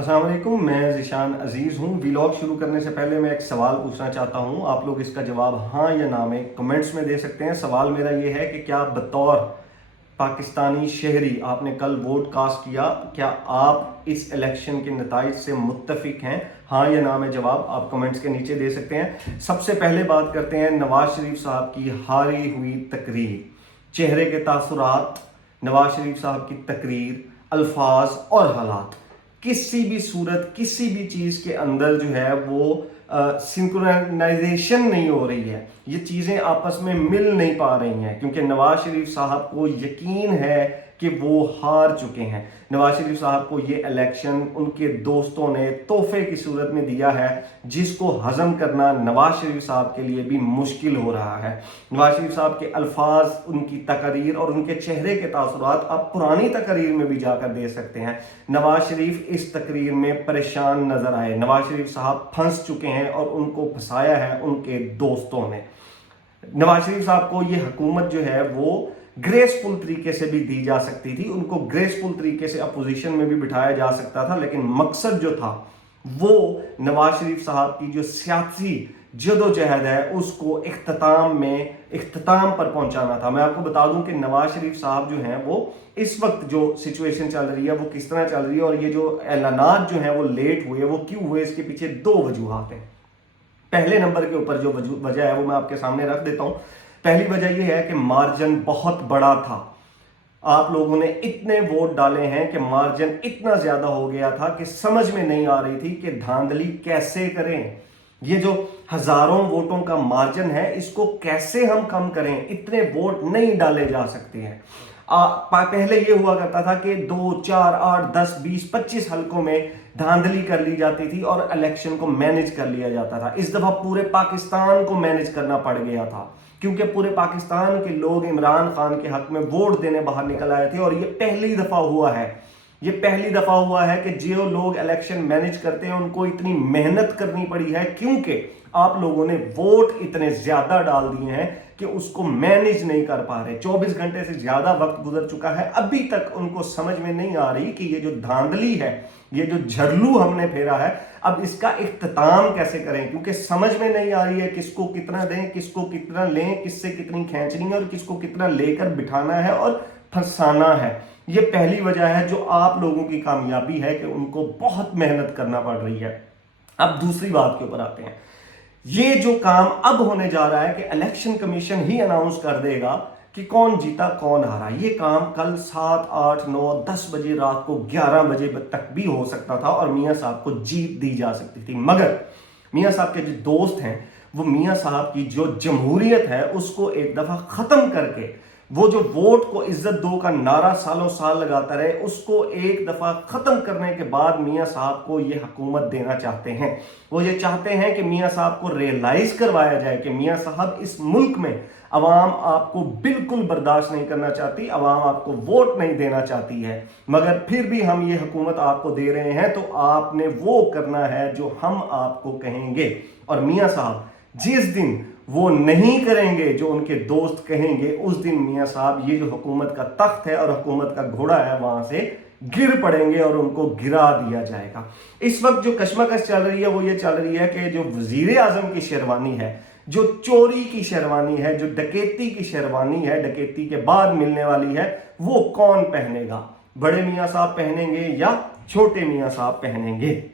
अस्सलाम वालेकुम, मैं ज़ीशान अजीज़ हूँ। व्लॉग शुरू करने से पहले मैं एक सवाल पूछना चाहता हूँ। आप लोग इसका जवाब हाँ या ना में कमेंट्स में दे सकते हैं। सवाल मेरा ये है कि क्या बतौर पाकिस्तानी शहरी आपने कल वोट कास्ट किया, क्या आप इस इलेक्शन के नताइज से मुत्तफिक हैं? हाँ या ना में जवाब आप कमेंट्स के नीचे दे सकते हैं। सबसे पहले बात करते हैं नवाज शरीफ साहब की हारी हुई तकरीर, चेहरे के तासुरात, नवाज शरीफ साहब की तकरीर, अल्फाज और हालात। किसी भी सूरत, किसी भी चीज़ के अंदर जो है वो सिंक्रोनाइजेशन नहीं हो रही है। ये चीज़ें आपस में मिल नहीं पा रही हैं क्योंकि नवाज शरीफ साहब को यकीन है कि वो हार चुके हैं। नवाज शरीफ साहब को ये इलेक्शन उनके दोस्तों ने तोहफे की सूरत में दिया है, जिसको हजम करना नवाज शरीफ साहब के लिए भी मुश्किल हो रहा है। नवाज शरीफ साहब के अल्फाज, उनकी तकरीर और उनके चेहरे के तासुरात आप पुरानी तकरीर में भी जाकर दे सकते हैं। नवाज शरीफ इस तकरीर में परेशान नजर आए। नवाज शरीफ साहब फंस चुके हैं और उनको फंसाया है उनके दोस्तों ने। नवाज शरीफ साहब को ये हुकूमत जो है वो ग्रेसफुल तरीके से भी दी जा सकती थी, उनको ग्रेसफुल तरीके से अपोजिशन में भी बिठाया जा सकता था, लेकिन मकसद जो था वो नवाज शरीफ साहब की जो सियासी जदोजहद है उसको इख्तिताम पर पहुंचाना था। मैं आपको बता दूं कि नवाज शरीफ साहब जो हैं वो इस वक्त जो सिचुएशन चल रही है वो किस तरह चल रही है, और ये जो ऐलानात जो हैं वो लेट हुए, वो क्यों हुए, इसके पीछे दो वजूहात हैं। पहले नंबर के ऊपर जो वजह है वो मैं आपके सामने रख देता हूं। पहली वजह यह है कि मार्जिन बहुत बड़ा था। आप लोगों ने इतने वोट डाले हैं कि मार्जिन इतना ज्यादा हो गया था कि समझ में नहीं आ रही थी कि धांधली कैसे करें। ये जो हजारों वोटों का मार्जिन है इसको कैसे हम कम करें, इतने वोट नहीं डाले जा सकते हैं। पहले ये हुआ करता था कि 2, 4, 8, 10, 20, 25 हलकों में धांधली कर ली जाती थी और इलेक्शन को मैनेज कर लिया जाता था। इस दफा पूरे पाकिस्तान को मैनेज करना पड़ गया था क्योंकि पूरे पाकिस्तान के लोग इमरान खान के हक में वोट देने बाहर निकल आए थे। और ये पहली दफा हुआ है, ये पहली दफा हुआ है कि जो लोग इलेक्शन मैनेज करते हैं उनको इतनी मेहनत करनी पड़ी है क्योंकि आप लोगों ने वोट इतने ज्यादा डाल दिए हैं कि उसको मैनेज नहीं कर पा रहे। 24 घंटे से ज्यादा वक्त गुजर चुका है, अभी तक उनको समझ में नहीं आ रही कि ये जो धांधली है, ये जो झरलू हमने फेरा है, अब इसका इख्तिताम कैसे करें, क्योंकि समझ में नहीं आ रही है किसको कितना दें, किसको कितना लें, किससे कितनी खींचनी है और किसको कितना लेकर बिठाना है और फंसाना है। ये पहली वजह है जो आप लोगों की कामयाबी है कि उनको बहुत मेहनत करना पड़ रही है। अब दूसरी बात के ऊपर आते हैं। ये जो काम अब होने जा रहा है कि इलेक्शन कमीशन ही अनाउंस कर देगा कि कौन जीता कौन हारा, ये काम कल 7, 8, 9, 10 बजे रात को 11 बजे तक भी हो सकता था और मियां साहब को जीत दी जा सकती थी। मगर मियां साहब के जो दोस्त हैं वो मियां साहब की जो जमहूरियत है उसको एक दफा खत्म करके, वो जो वोट को इज्जत दो का नारा सालों साल लगाता रहे, उसको एक दफा खत्म करने के बाद मियां साहब को ये हुकूमत देना चाहते हैं। वो ये चाहते हैं कि मियां साहब को रियलाइज करवाया जाए कि मियां साहब इस मुल्क में अवाम आपको बिल्कुल बर्दाश्त नहीं करना चाहती, अवाम आपको वोट नहीं देना चाहती है, मगर फिर भी हम ये हुकूमत आपको दे रहे हैं तो आपने वो करना है जो हम आपको कहेंगे। और मियां साहब जिस दिन वो नहीं करेंगे जो उनके दोस्त कहेंगे, उस दिन मियां साहब ये जो हुकूमत का तख्त है और हुकूमत का घोड़ा है वहां से गिर पड़ेंगे और उनको गिरा दिया जाएगा। इस वक्त जो कशमकश चल रही है वो ये चल रही है कि जो वजीर आजम की शेरवानी है, जो चोरी की शेरवानी है, जो डकैती की शेरवानी है, डकैती के बाद मिलने वाली है, वो कौन पहनेगा? बड़े मियां साहब पहनेंगे या छोटे मियां साहब पहनेंगे?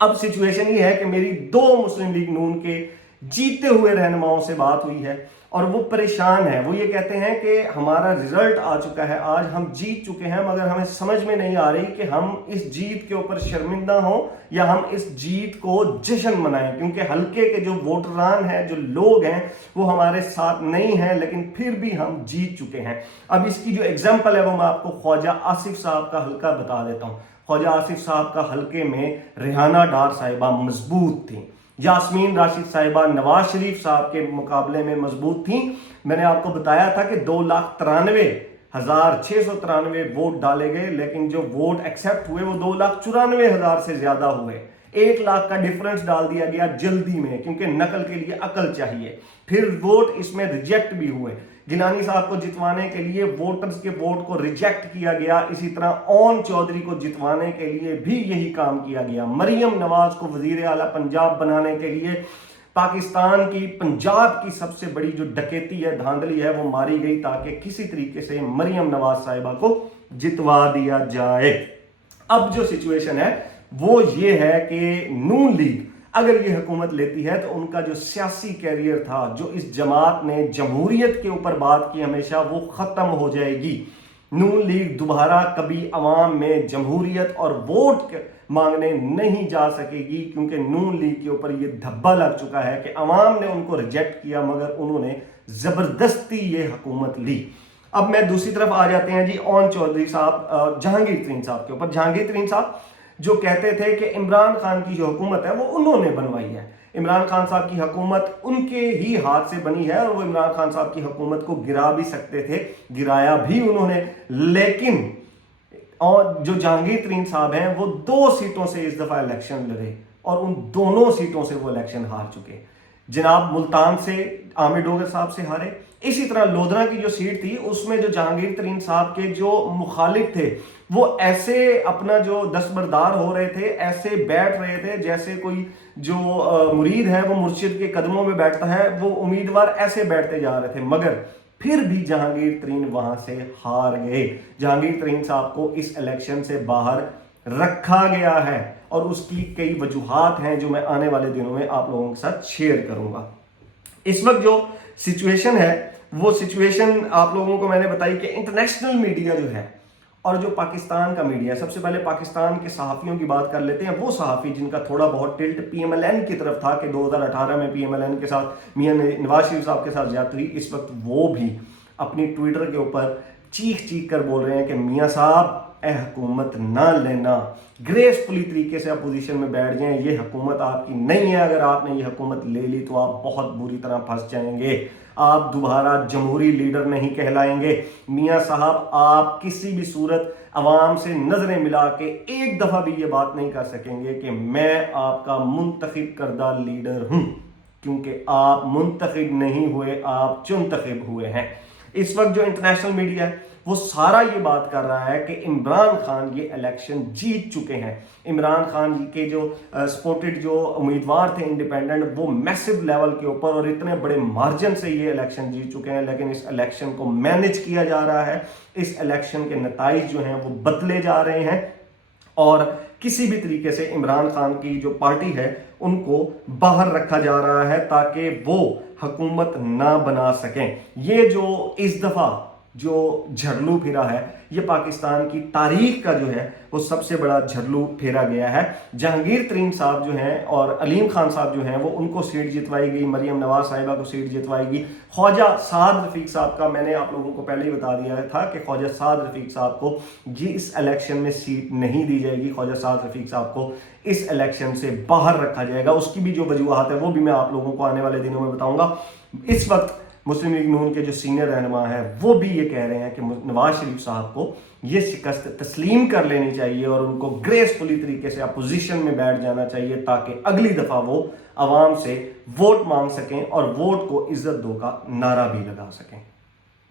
अब सिचुएशन ये है कि मेरी 2 मुस्लिम लीग नून के जीते हुए रहनुमाओं से बात हुई है और वो परेशान है। वो ये कहते हैं कि हमारा रिजल्ट आ चुका है, आज हम जीत चुके हैं, मगर हमें समझ में नहीं आ रही कि हम इस जीत के ऊपर शर्मिंदा हों या हम इस जीत को जश्न मनाएं, क्योंकि हल्के के जो वोटरान हैं, जो लोग हैं, वो हमारे साथ नहीं हैं, लेकिन फिर भी हम जीत चुके हैं। अब इसकी जो एग्जाम्पल है वो मैं आपको ख्वाजा आसिफ साहब का हल्का बता देता हूँ। ख्वाजा आसिफ साहब का हल्के में रेहाना डार साहिबा मजबूत थी, यास्मीन राशिद साहिबा नवाज शरीफ साहब के मुकाबले में मजबूत थी। मैंने आपको बताया था कि 2,93,693 वोट डाले गए, लेकिन जो वोट एक्सेप्ट हुए वो 2,94,000 से ज्यादा हुए। 1 लाख का डिफरेंस डाल दिया गया जल्दी में, क्योंकि नकल के लिए अकल चाहिए। फिर वोट इसमें रिजेक्ट भी हुए। गिलानी साहब को जितवाने के लिए वोटर्स के वोट को रिजेक्ट किया गया, इसी तरह ओन चौधरी को जितवाने के लिए भी यही काम किया गया। मरियम नवाज को वजीर आला पंजाब बनाने के लिए पाकिस्तान की, पंजाब की सबसे बड़ी जो डकैती है, धांधली है, वो मारी गई ताकि किसी तरीके से मरियम नवाज साहिबा को जितवा दिया जाए। अब जो सिचुएशन है वो ये है कि नून लीग अगर ये हुकूमत लेती है तो उनका जो सियासी कैरियर था, जो इस जमात ने जमहूरियत के ऊपर बात की हमेशा, वो खत्म हो जाएगी। नून लीग दोबारा कभी अवाम में जमहूरियत और वोट मांगने नहीं जा सकेगी, क्योंकि नून लीग के ऊपर ये धब्बा लग चुका है कि अवाम ने उनको रिजेक्ट किया मगर उन्होंने जबरदस्ती ये हुकूमत ली। अब मैं दूसरी तरफ आ जाते हैं जी ओन चौधरी साहब, जहांगीर तरीन साहब के ऊपर। जहांगीर तरीन साहब जो कहते थे कि इमरान खान की जो हुकूमत है वो उन्होंने बनवाई है, इमरान खान साहब की हुकूमत उनके ही हाथ से बनी है और वो इमरान खान साहब की हुकूमत को गिरा भी सकते थे, गिराया भी उन्होंने। लेकिन और जो जहांगीर तरीन साहब हैं वो 2 सीटों से इस दफा इलेक्शन लड़े और उन दोनों सीटों से वो इलेक्शन हार चुके। जनाब मुल्तान से आमिर डोगर साहब से हारे, इसी तरह लोधरा की जो सीट थी उसमें जो जहांगीर तरीन साहब के जो मुखालिफ थे वो ऐसे अपना जो दस्तबरदार हो रहे थे, ऐसे बैठ रहे थे जैसे कोई जो मुरीद है वो मुर्शिद के कदमों में बैठता है, वो उम्मीदवार ऐसे बैठते जा रहे थे। मगर फिर भी जहांगीर तरीन वहां से हार गए। जहांगीर तरीन साहब को इस इलेक्शन से बाहर रखा गया है और उसकी कई वजूहात हैं जो मैं आने वाले दिनों में आप लोगों के साथ शेयर करूंगा। इस वक्त जो सिचुएशन है वो सिचुएशन आप लोगों को मैंने बताई कि इंटरनेशनल मीडिया जो है और जो पाकिस्तान का मीडिया, सबसे पहले पाकिस्तान के सहाफ़ियों की बात कर लेते हैं। वो सहाफ़ी जिनका थोड़ा बहुत टिल्ट PMLN की तरफ था कि 2018 में PMLN के साथ मियां नवाज शरीफ साहब के साथ ज्यादती हुई, इस वक्त वो भी अपनी ट्विटर के ऊपर चीख चीख कर बोल रहे हैं कि मियां साहब हुकूमत ना लेना, ग्रेसफुली तरीके से अपोजिशन में बैठ जाएं, ये हुकूमत आपकी नहीं है, अगर आपने ये हुकूमत ले ली तो आप बहुत बुरी तरह फंस जाएंगे, आप दोबारा जमहूरी लीडर नहीं कहलाएंगे। मियां साहब आप किसी भी सूरत अवाम से नजरें मिला के एक दफा भी ये बात नहीं कर सकेंगे कि मैं आपका मुंतखब करदा लीडर हूं, क्योंकि आप मुंतखब नहीं हुए, आप चुनतखब हुए हैं। इस वक्त जो इंटरनेशनल मीडिया है वो सारा ये बात कर रहा है कि इमरान खान ये इलेक्शन जीत चुके हैं। इमरान खान जी के जो सपोर्टेड जो उम्मीदवार थे इंडिपेंडेंट, वो मैसिव लेवल के ऊपर और इतने बड़े मार्जिन से ये इलेक्शन जीत चुके हैं। लेकिन इस इलेक्शन को मैनेज किया जा रहा है, इस इलेक्शन के नताइज जो हैं वो बदले जा रहे हैं और किसी भी तरीके से इमरान खान की जो पार्टी है उनको बाहर रखा जा रहा है ताकि वो हुकूमत ना बना सकें। ये जो इस दफा जो झरलू फिरा है ये पाकिस्तान की तारीख का जो है वो सबसे बड़ा झरलू फेरा गया है। जहांगीर तरीन साहब जो हैं और अलीम खान साहब जो हैं वो उनको सीट जितवाई गई, मरियम नवाज साहिबा को सीट जितवाई गई। ख्वाजा साद रफीक साहब का मैंने आप लोगों को पहले ही बता दिया था कि ख्वाजा साद रफीक साहब को ये इस इलेक्शन में सीट नहीं दी जाएगी, ख्वाजा साद रफीक साहब को इस इलेक्शन से बाहर रखा जाएगा। उसकी भी जो वजूहात है वो भी मैं आप लोगों को आने वाले दिनों में बताऊंगा। इस वक्त मुस्लिम लीग नून के जो सीनियर रहनुमा है वो भी ये कह रहे हैं कि नवाज शरीफ साहब को ये शिकस्त तस्लीम कर लेनी चाहिए और उनको ग्रेसफुली तरीके से अपोजिशन में बैठ जाना चाहिए ताकि अगली दफा वो आवाम से वोट मांग सकें और वोट को इज्जत दो का नारा भी लगा सकें।